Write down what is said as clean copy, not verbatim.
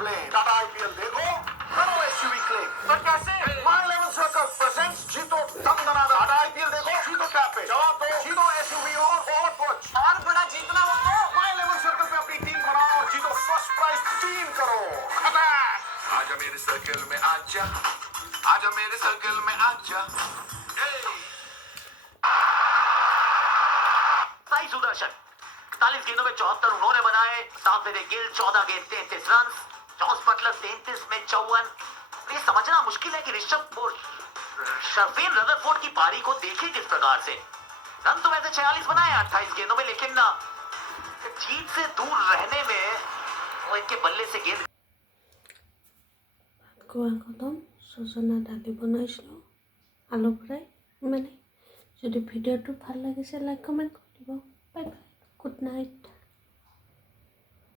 blame. Tata IPL देखो, करो SUV claim. पर कैसे? My 11 Circle presents जीतो दम दनादन. Tata IPL देखो, जीतो टैप पे. जवाब दो, जीतो SUV और कुछ. और बड़ा जीतना हो तो My 11 Circle पे अपनी टीम बनाओ और जीतो फर्स्ट प्राइज 3 करोड़. Attack! आजा मेरे सर्कल में आजा, आजा मेरे सर्कल में आजा। साई सुदर्शन 41 गेंदों में 74 उन्होंने बनाए। सामवेदे गिल 14 गेंद 33 रन। जॉस बटलर 33 में 54। ये समझना मुश्किल है कि ऋषभ और शर्फीन रदरफोर्ड की पारी को देखे किस प्रकार से। रन तो वैसे 46 बनाए 28 गेंदों में, लेकिन ना जीत से दूर रहने में वो इनके बल्ले से गेंद স্বাগতম সজনা দালি বনাইছিলোঁ আলু ফ্ৰাই মানে যদি ভিডিঅ'টো ভাল লাগিছে লাইক কমেণ্ট কৰি দিব বাই বাই গুড নাইট